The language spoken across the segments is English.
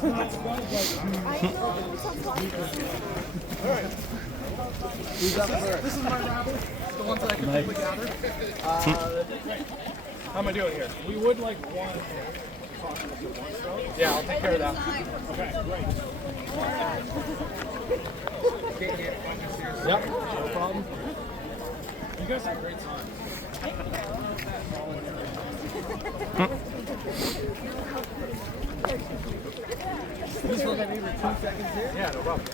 This is my rabble, the ones that I can quickly gather. How am I doing here? We would like one. Yeah, I'll take care of that. Okay, great. Yep, no problem. You guys have great time. Just for maybe 2 seconds here? Yeah, no problem.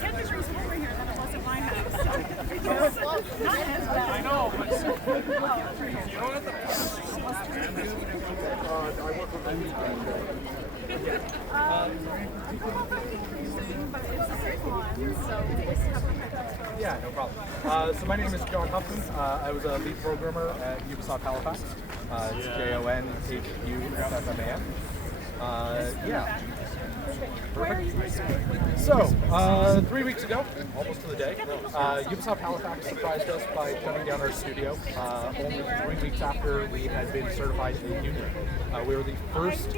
Temperature's warmer here than it was at my house. Not as bad. I know, but you know what? I work with But it's a safe one, so yeah, no problem. So my name is Jon Huffman. I was a lead programmer at Ubisoft Halifax. It's JONHUFFMAN. Yeah. Perfect. So, 3 weeks ago, almost to the day, Ubisoft Halifax surprised us by shutting down our studio only 3 weeks after we had been certified a union. We were the first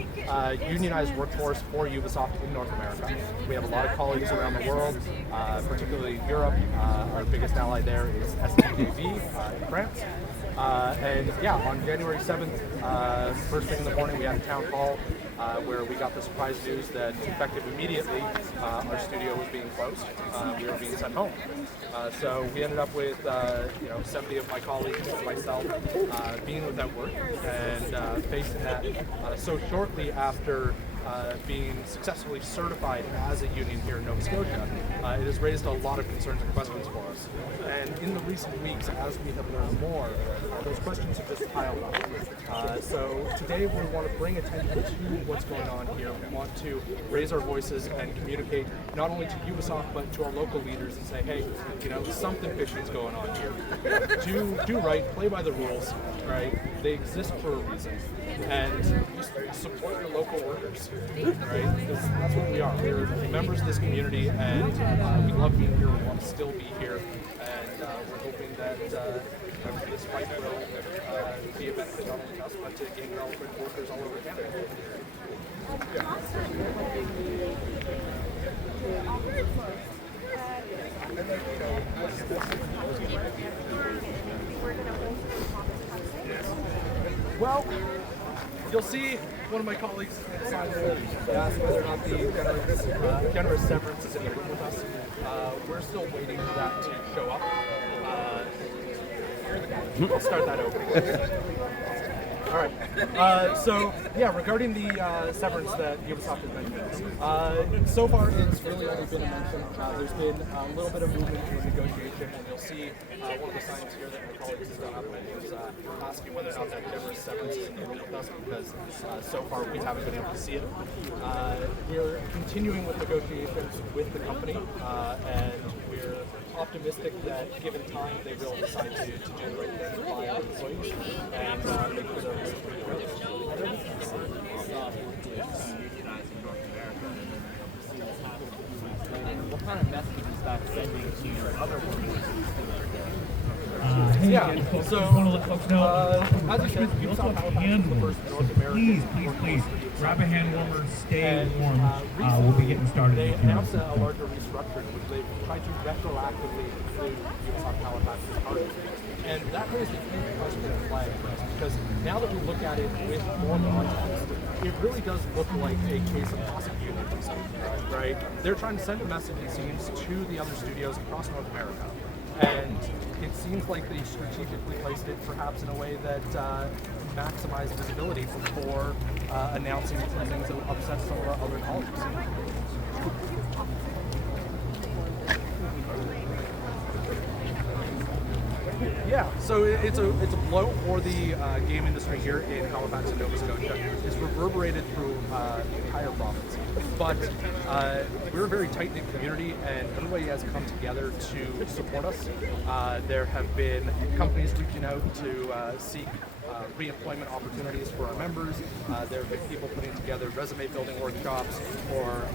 unionized workforce for Ubisoft in North America. We have a lot of colleagues around the world, particularly Europe. Our biggest ally there is STJV in France. And yeah, on January 7th, first thing in the morning, we had a town hall where we got the surprise news that effective immediately, our studio was being closed. We were being sent home. So we ended up with 70 of my colleagues and myself being without work and facing that so shortly after being successfully certified as a union here in Nova Scotia. It has raised a lot of concerns and questions for us. And in the recent weeks, as we have learned more, those questions have just piled up. So today we want to bring attention to what's going on here. We want to raise our voices and communicate not only to Ubisoft but to our local leaders and say, hey, something fishy is going on here. Do right, play by the rules, right? They exist for a reason. And support your local workers, right? Because that's what we are. We're members of this community, and we love being here. We want to still be here, and we're hoping that this fight will be a benefit not only to us, but to game development workers all over Canada. Well, you'll see one of my colleagues signed there asked whether or not the generous severance is in the room with us. We're still waiting for that to show up. I'll start that over. All right. So yeah, regarding the severance that Ubisoft has mentioned, so far it's really only been a mention. There's been a little bit of movement in negotiation, and you'll see one of the signs here that my colleagues has done up is asking whether or not that generous severance is in the room with us, because so far we haven't been able to see it. We're continuing with negotiations with the company, and we're optimistic that given time they will decide to generate their supply of employees and make sure they're what kind of message is that sending to other workers? yeah, so just want to let folks know, as I said, Ubisoft Halifax is the first North American. Please, grab a hand warmer, stay warm. Recently, We'll be getting started. They announced a larger restructuring, which they tried to retroactively include Ubisoft Halifax's party. And that raised a huge question and flag for us, because now that we look at it with more context, it really does look like a case of classic unionism, right? They're trying to send a message, it seems, to the other studios across North America. And it seems like they strategically placed it perhaps in a way that maximized visibility before announcing some things that would upset some of our other colleagues. Yeah, so it's a blow for the game industry here in Halifax and Nova Scotia. It's reverberated through the entire province. But we're a very tight-knit community, and everybody has come together to support us. There have been companies reaching out to seek re-employment opportunities for our members. There have been people putting together resume building workshops or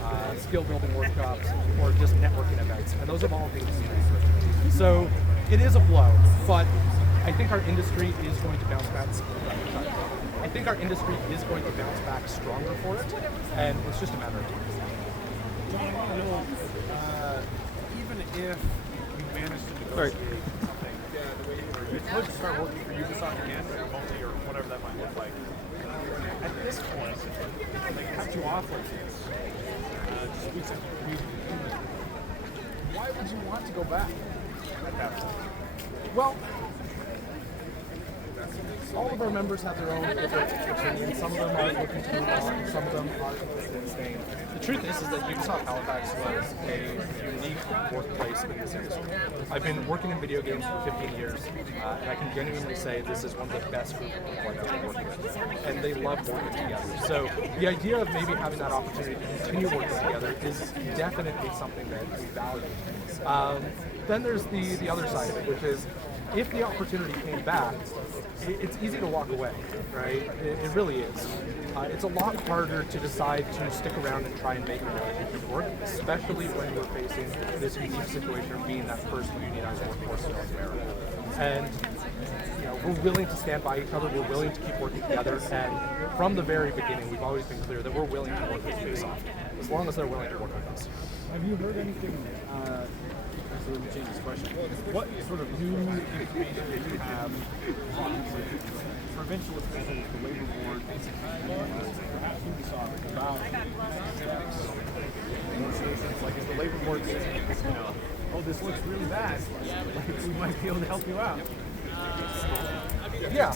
skill building workshops or just networking events, and those have all been community-driven. So it is a blow, but I think our industry is going to bounce back. I think our industry is going to bounce back stronger for it, and it's just a matter of time. Jon, I want to know, even if we manage to negotiate something, if you could start working for Ubisoft again, remotely or whatever that might look like, at this point, they cut you off like this, just weeks after why would you want to go back at that point? Well, all of our members have their own different opinions. Some of them are looking to move on, some of them are interested in staying. The truth is that Ubisoft Halifax was a unique workplace in this industry. I've been working in video games for 15 years, and I can genuinely say this is one of the best group of people I've ever worked with, and they love working together. So the idea of maybe having that opportunity to continue working together is definitely something that we value. Then there's the other side of it, which is if the opportunity came back, it's easy to walk away, right? It really is. It's a lot harder to decide to stick around and try and make a relationship work, especially when we're facing this unique situation of being that first unionized workforce in North America. And we're willing to stand by each other, we're willing to keep working together, and from the very beginning, we've always been clear that we're willing to work with Ubisoft, as long as they're willing to work with us. Have you heard anything, so let me change this question, what sort of new information did you have provincial officials, the labor board, perhaps Ubisoft about negotiations? Like if the labor board says, oh, this looks really bad, like we might be able to help you out. Yeah,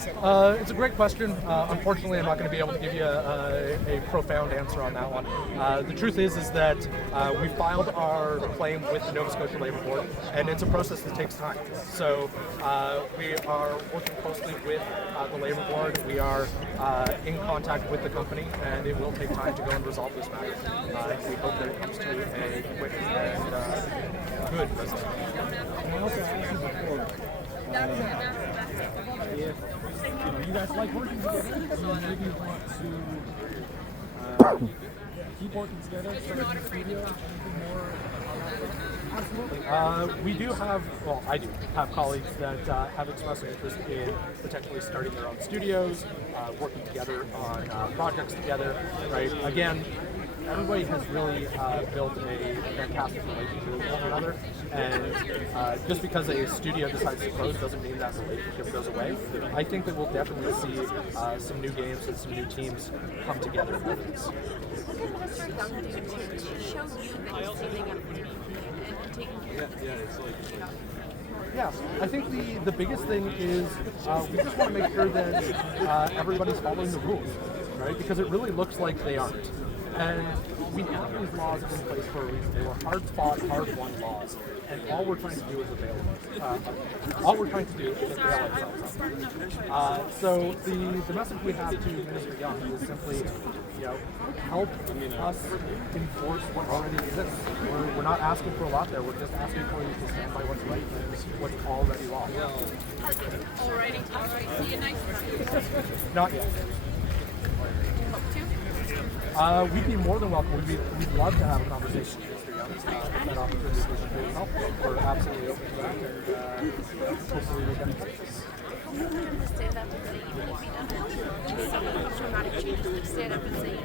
it's a great question. Unfortunately, I'm not going to be able to give you a profound answer on that one. The truth is that we filed our claim with the Nova Scotia Labour Board, and it's a process that takes time. So we are working closely with the Labour Board. We are in contact with the company, and it will take time to go and resolve this matter. We hope that it comes to a quick and good resolution. And I also asked you before, if you guys like working together, and maybe you want to keep working together, start a new studio, anything more? Absolutely. We do have, well, I do have colleagues that have expressed an interest in potentially starting their own studios, working together on projects together, right? Again, everybody has really built a fantastic relationship with one another, and just because a studio decides to close doesn't mean that relationship goes away. I think that we'll definitely see some new games and some new teams come together out of this. Yeah, I think the biggest thing is we just want to make sure that everybody's following the rules, right? Because it really looks like they aren't. And we have these laws in place for a reason. They were hard-fought, hard-won laws, and all we're trying to do is avail ourselves. So the message we have to Minister Young is simply, help us enforce what already exists. We're not asking for a lot there. We're just asking for you to stand by what's right and what's already law. Alrighty. See you next. Not yet. We'd be more than welcome. We'd love to have a conversation with Mr. Young. If that opportunity was really helpful, we're absolutely open to that, and hopefully we'll get it. Stand up and say you will be done. Some of the dramatic changes, like stand up and say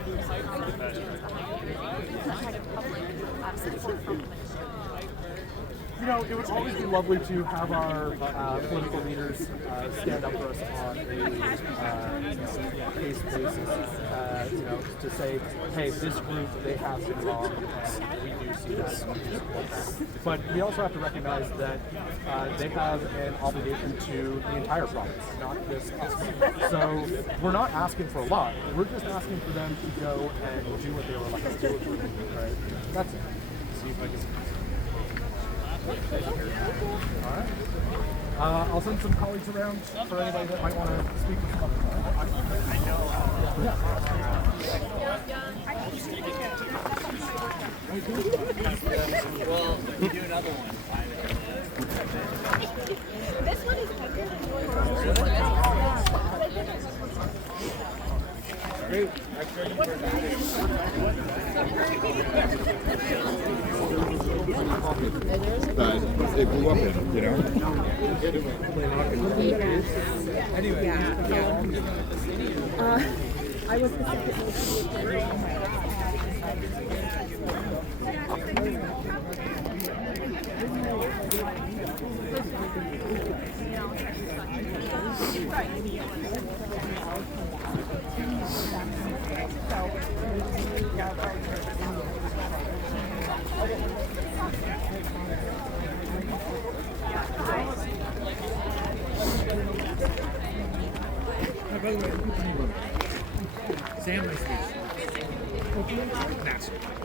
that kind of public support from the ministry. It would always be lovely to have our political leaders stand up for us on a case basis, to say, hey, this group, they have been wrong, and we do see that, and we do support that. But we also have to recognize that they have an obligation to the entire province, not just us. So we're not asking for a lot. We're just asking for them to go and do what they were elected to do. Right? That's it. See if I can... All right. I'll send some colleagues around for anybody that might want to speak with them. Well, we do another one. This one is But it grew up in, you know? I was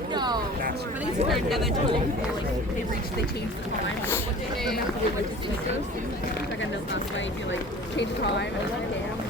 no. But it's their never told like they changed the time. What they like to do. Like I know last night, you like change the time and